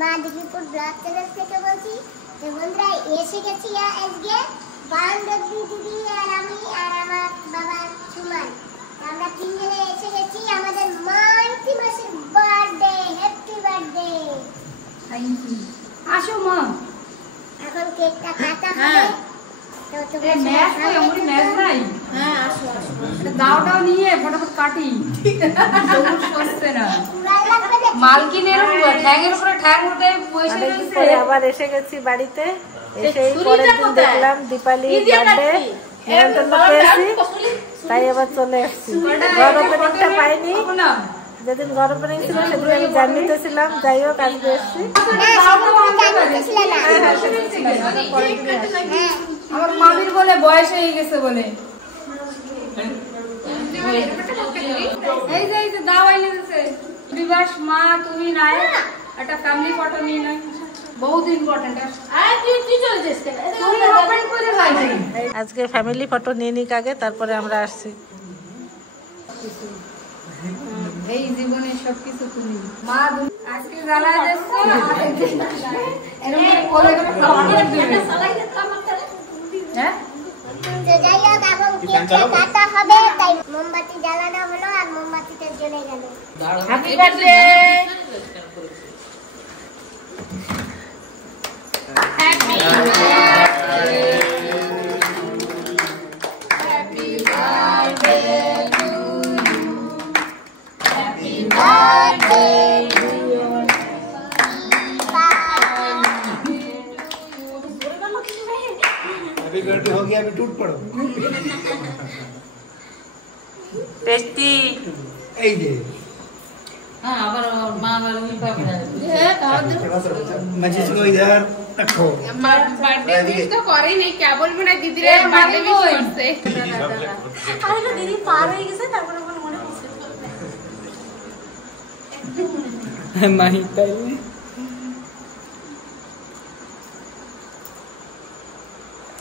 মা দিদিপুর blog channel থেকে বলছি। তো বন্ধুরা এসে গেছি আজকে বান্ধবী দিদি আর আমি আর আমার বাবা সুমন, আমরা তিনজনে এসে গেছি আমাদের মানসি মাসের birthday. Happy birthday. Thank you. আসো মা, এখন কেকটা কাটা হবে। তো তুমি ম্যাচ কই? আমাদের ম্যাচ নাই। হ্যাঁ আসো আসো, দাওটাও নিয়ে ফটাফট কাটি। দৌড় সরছে না। মালকিনের ঠ্যাঙের উপরে ঠ্যাং উঠে বসে রয়েছে। আবার এসে গেছি বাড়িতে। এসেই পরের দিন দেখলাম দীপালি বার্থডে নিমন্ত্রণ পেয়েছি, তাই আবার চলে এসেছি। ঘর ওপেনিংটা পাইনি, যেদিন ঘর ওপেনিং ছিল সেদিন আমি জার্নিতে ছিলাম। যাই হোক আজকে এসেছি। আমার মামির বলে বয়স হয়ে গেছে বলে এই যে দাও আইনে দিছে। বিবাস মা তুমি নাই একটা ফ্যামিলি ফটো নিয়ে নাই, বহুত ইম্পর্টেন্ট। আজকে ফ্যামিলি ফটো নিয়ে নিক আগে, তারপরে আমরা আসছি। এই জীবনে সবকিছু তুমি মা আজকে জ্বালা যাচ্ছে। এরকম কোলে করে খাওয়া দিবে। হ্যাঁ যাই হোক এখন কেকটা কাটা হবে, তাই মোমবাতি জ্বালানো হলো আর মোমবাতিটা জ্বলে গেল। Happy birthday. हो गया, अभी टूट पड़ो। टेस्टी। এই যে हां আবার মা वाला भी पापा ये मैं जिसको इधर रखो बर्थडे विश तो करे नहीं, क्या बोलबो ना दीदी रे बर्थडे विश করছে। আরে না দিদি পার হয়ে গেছে, তারপরে আমার মনে পড়ছে नहीं ताई।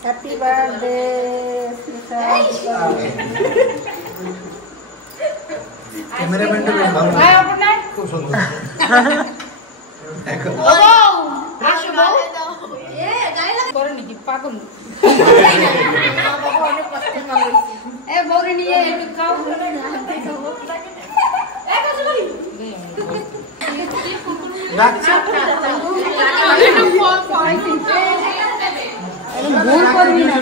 हैप्पी बर्थडे कैमरा मैन तो भाলো ভাই আপনা খুব সুন্দর দেখো আসো বউ এ গাইলা করে নাকি পাগল। বাবা অনেক কষ্ট করে এ বউরে নিয়ে একটু খাও। রাখছো ভুল করবি না।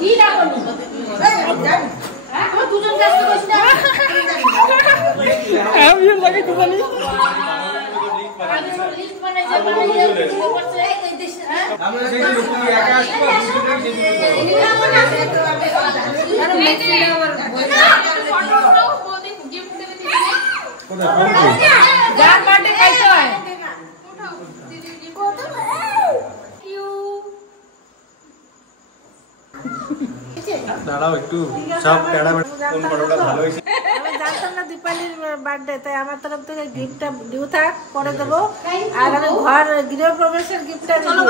কি না বলবো আমরা দুজন কাজ করছি না। আমি লাগে তো জানি লিস্ট বানাইছে করছে এই দেশ। আমরা সেই লোক একা আসবো দুজনে যেতে আরে মেসে আবার ফটো ফটো বলতে গিফট দেবে দিদি। কোথায় ফোন করি যার বার্থডে খাইতে হয়। উঠাও দিদি গিফট দাঁড়াও একটু সব টেড়া কোন ফটোটা ভালো হয়েছে। আমি জানতাম না দীপালির বার্থডে, তাই আমার তরফ থেকে গিফটটা ডিউ থাক করে দেবো। আর আমি ঘর গৃহ প্রবেশের গিফটটা তোমার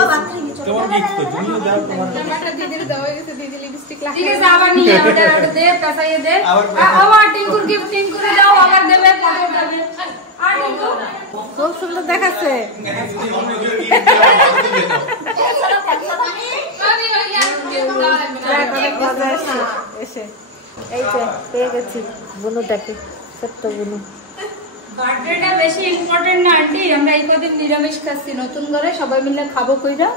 গিফট তো তুমিও দাও তোমার জামাটা দিদির দেওয়া গেছে, দিদি লিপস্টিক ঠিক লাগিয়ে আছে আবার নিয়ে ওটা দে পেছাইয়ে দে। আবার টিঙ্কুর গিফট টিঙ্কুরে দাও, আবার দেবে ফটো দেবে। আর টিঙ্কু খুব সুন্দর দেখাচ্ছে। অনেক মজা এসছে এসে। এই যে পেয়ে গেছি বুনুটাকে, ছোট্ট বুনু। বার্থডেটা বেশি ইম্পর্টেন্ট না আন্টি, আমরা এই কদিন নিরামিষ খাচ্ছি নতুন ঘরে, সবাই মিলে খাবো কইরা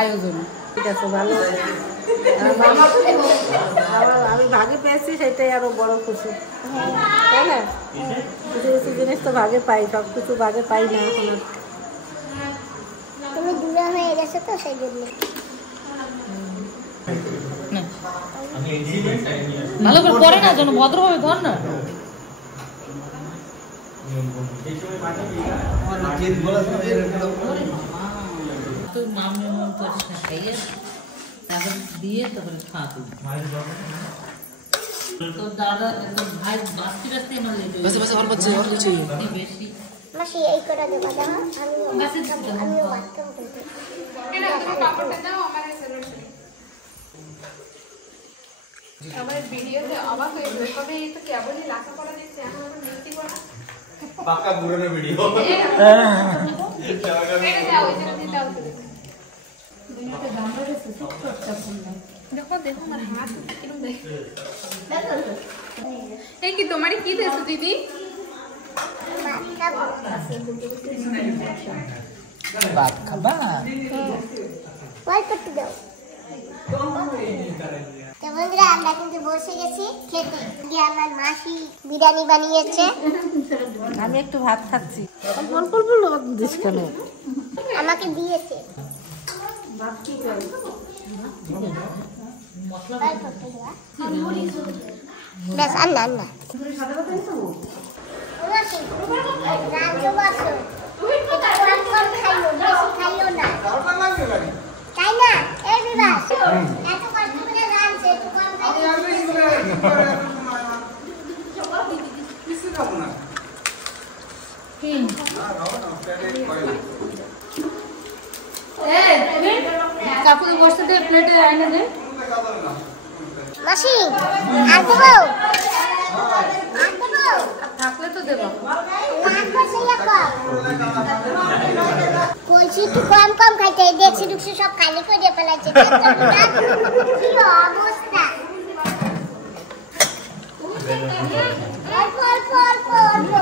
আয়োজন। ঠিক আছে ভালো। আমি ভাগে পেয়েছি, সেটাই আরো বড় খুশি, তাই না? কিছু কিছু জিনিস তো ভাগে পাই, সব কিছু ভাগে পাই না এখন আর। তুমি দূরে হয়ে গেছে তো সেই জন্য। ভালো করে পড়ে না যেন, ভদ্রভাবে ধর না। তুই মামনি মন করিস না, খাইয়ে তারপর দিয়ে তারপরে খা তুই। তোর দাদা তোর ভাই বাস্তি বাস্তি আমার লেগে বসে বসে আর বাচ্চা আর কিছু বেশি মাসি এই করে দেবো দাও, আমি বাথরুম করতে। এটা তুমি কাপড়টা দাও আমার সলিউশন। আমার ভিডিওতে অবাক হয়ে গেল, কবে এই তো কেবলই লেখাপড়া দেখছি, এখন আবার মিষ্টি করা। পাকা পুরনো ভিডিও। এটা দাও, এটা দিয়ে দাও। দেখো দেখো আমার হাত কিরকম দেখ। এই কি তোমারই কি দিয়েছো দিদি? ভাত খাবা? ওই করতে দাও। তো বন্ধুরা আমরা কিন্তু বসে গেছি খেতে। আমার মাসি বিরিয়ানি বানিয়েছে, আমি একটু ভাত খাচ্ছি। অল্প দিস কেন? আমাকে দিয়েছে। ব্যাস আন্না আন্না রাজ্য বাসো এটা কম কম খাইও, বেশি খাইও না, তাই না? এই বিবাস এত কষ্ট করে রাঁধছে, একটু কম খাইও। কাকুকে বসতে দে, প্লেটে আইনা দে। মাসি আর দেবো, আর দেবো, থাকলে তো দেবো। লাগবে সেইয়া কম। বলছি একটু কম কম খাইতে, দেখছি ঢুকছি সব খালি করে ফেলাচ্ছে। কি অবস্থা! অল্প অল্প অল্প অল্প,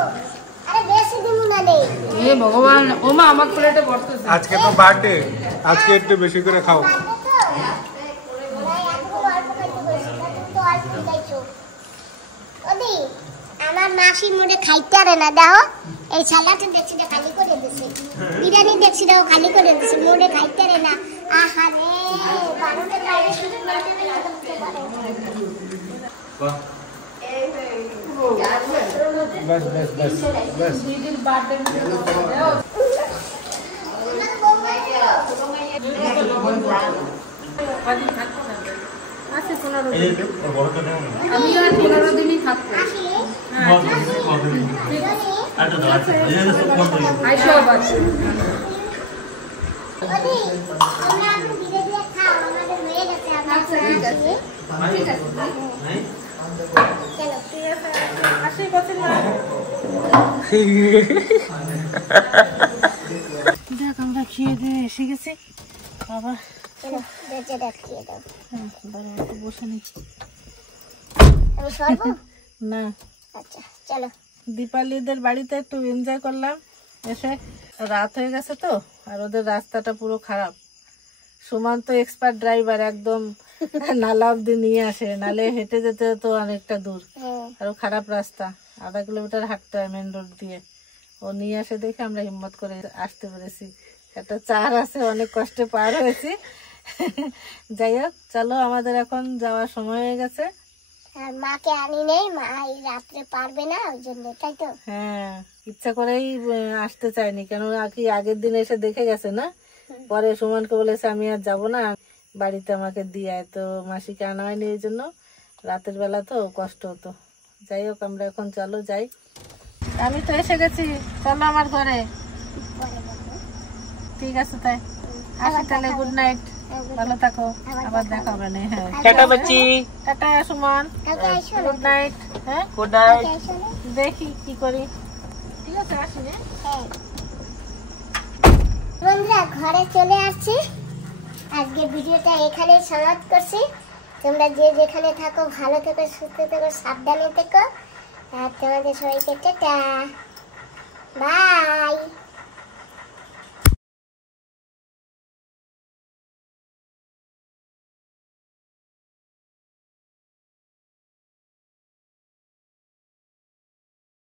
আরে বেশি দিন না নেই। এ ভগবান, ওমা আমার প্লেটে বসতেছে। আজকে তো বার্থডে, আজকে একটু বেশি করে খাও। আমার মাসির মোড়ে খাইতে আরে না, দেখো এই সালাটা দেখছি খালি করে দিচ্ছে, বিরিয়ানি দেখছি খালি করে দিচ্ছে, মোড়ে খাইতে আরে না। আহা রে, বারোটার বাইরে শুধু দিদির বার্থডে আমি আর 15 দিনই থাকবো। আইসো আবার। দেখ আমরা খেয়ে দিয়ে এসে গেছি। আবার বসে নেই না। আচ্ছা চলো, দীপালিদের বাড়িতে একটু এনজয় করলাম। এসে রাত হয়ে গেছে তো, আর ওদের রাস্তাটা পুরো খারাপ। সুমান তো এক্সপার্ট ড্রাইভার, একদম নালা অব্দি নিয়ে আসে, নালে হেঁটে যেতে তো অনেকটা দূর, আরো খারাপ রাস্তা, 1/2 কিলোমিটার হাঁটতে হয় মেন রোড দিয়ে। ও নিয়ে আসে দেখে আমরা হিম্মত করে আসতে পেরেছি। একটা চার আছে, অনেক কষ্টে পার হয়েছি। যাই হোক, চলো আমাদের এখন যাওয়ার সময় হয়ে গেছে। আর মাকে আনি নেই, মা এই রাত্রে পারবে না, ওই জন্য, তাই তো? হ্যাঁ, ইচ্ছা করেই আসতে চাইনি, কেন কি আগের দিন এসে দেখে গেছে না। পরে সুমনকে বলেছে আমি আর যাবো না, বাড়িতে আমাকে দিয়ে আয়, তো মাসিকে আনা হয়নি, এই জন্য রাতের বেলা তো কষ্ট হতো। যাই হোক, আমরা এখন চলো যাই। আমি তো এসে গেছি, চলো আমার ঘরে। ঠিক আছে, তাই আসি তাহলে। গুড নাইট, ভালো থাকো, আবার দেখা হবে না। হ্যাঁ, টাটা বাচ্চি, টাটা সুমন, গুড নাইট। হ্যাঁ, গুড নাইট। দেখি কি করি। ঠিক আছে, আসি। হ্যাঁ বন্ধুরা, ঘরে চলে আসছি। আজকে ভিডিওটা এখানেই সমাপ্ত করছি। তোমরা যে যেখানে থাকো ভালো থেকো, সুস্থ থেকো, সাবধানে থেকো। আর তোমাদের সবাইকে টাটা, বাই।